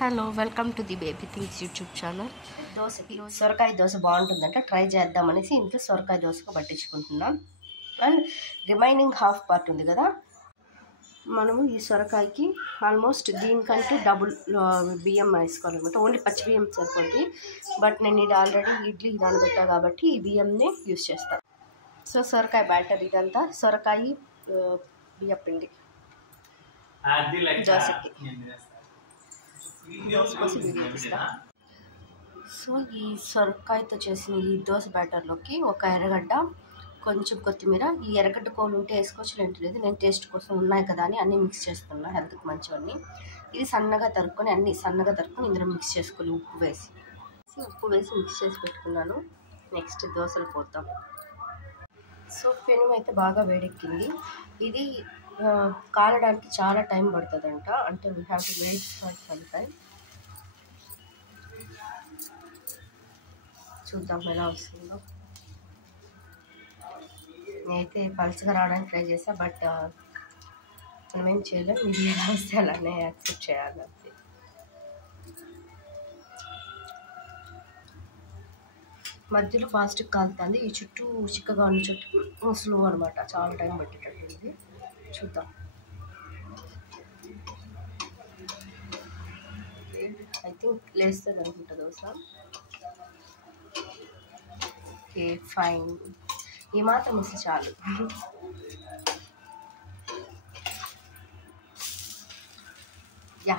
Hello welcome to the baby things YouTube channel. దోశకి సొరకాయ దోశ బాగుంటుందంట, ట్రై చేద్దామనేసి ఇంట్లో సొరకాయ దోశకు పట్టించుకుంటున్నాం. అండ్ రిమైనింగ్ హాఫ్ పార్ట్ ఉంది కదా, మనము ఈ సొరకాయకి ఆల్మోస్ట్ దీనికంటే డబుల్ బియ్యం వేసుకోవాలన్నమాట. ఓన్లీ పచ్చి బియ్యం సరిపోద్ది, బట్ నేను ఇది ఆల్రెడీ ఇడ్లీ నానబెట్టా కాబట్టి ఈ బియ్యంని యూస్ చేస్తాను. సో సొరకాయ బ్యాటర్ ఇదంతా సొరకాయ బియ్య పిండి దోశకి కోసం చూపిస్తా. సో ఈ సొరకాయతో చేసిన ఈ దోశ బ్యాటర్లోకి ఒక ఎర్రగడ్డ, కొంచెం కొత్తిమీర, ఈ ఎర్రగడ్డ కోలు ఉంటే వేసుకోవచ్చు, లేదు నేను టేస్ట్ కోసం ఉన్నాయి కదా అని అన్నీ మిక్స్ చేస్తున్నా, హెల్త్కి మంచివన్నీ. ఇది సన్నగా తరుక్కొని అన్నీ సన్నగా తరుక్కొని ఇందులో మిక్స్ చేసుకోవాలి. ఉప్పు వేసి మిక్స్ చేసి పెట్టుకున్నాను. నెక్స్ట్ దోశలు పోతాం. సో పెనం అయితే బాగా వేడెక్కింది. ఇది కాలడానికి చాలా టైం పడుతుందంట, అంటే we have to wait for some time. చూద్దాం ఎలా వస్తుందో. నేనైతే పల్చగా రావడానికి ట్రై చేసా, బట్ మనం ఏం చేయలేం. ఇది ఎలా వస్తే అలానే యాక్సెప్ట్ చేయాలి అంతే. మధ్యలో ఫాస్ట్గా కాలుతుంది, ఈ చుట్టూ చిక్కగా ఉన్న చుట్టూ స్లో అనమాట, చాలా టైం పట్టేటట్టుంది. చూద్దాం. ఐ థింక్ లేస్తుంది అనుకుంటా దోశ. ఓకే ఫైన్, ఈ మాత్రం మిస్ చాలు. యా,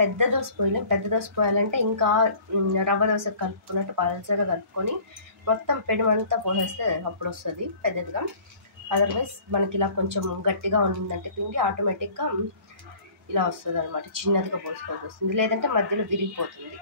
పెద్ద దోశ పోయలేం. పెద్ద దోశ పోయాలంటే ఇంకా రవ్వ దోశ కలుపుకున్నట్టు పల్చగా కలుపుకొని మొత్తం పెనుమంతా పోసేస్తే అప్పుడు వస్తుంది పెద్దదిగా. అదర్వైజ్ మనకి ఇలా కొంచెం గట్టిగా ఉందంటే పిండి ఆటోమేటిక్గా ఇలా వస్తుంది అనమాట, చిన్నదిగా పోసుకోవాల్సి వస్తుంది, లేదంటే మధ్యలో విరిగిపోతుంది.